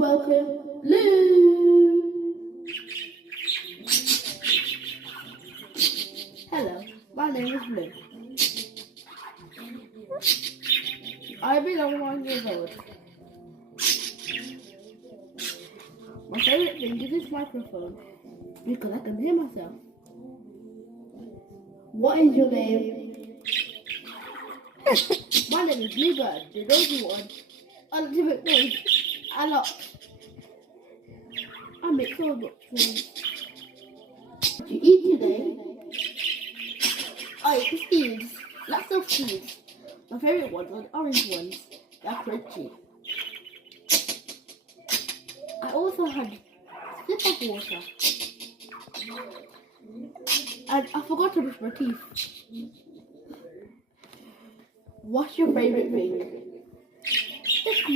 Welcome, Blue. Hello, my name is Blue. I belong 1 years old. My favorite thing is this microphone because I can hear myself. What is your name? My name is Bluebird, the noisy one. I like to make noise. I make so much noise. What did you eat today? I ate seeds. Lots of seeds. My favorite ones are the orange ones. They're crunchy. I also had a sip of water. And I forgot to brush my teeth. What's your favorite thing? It's my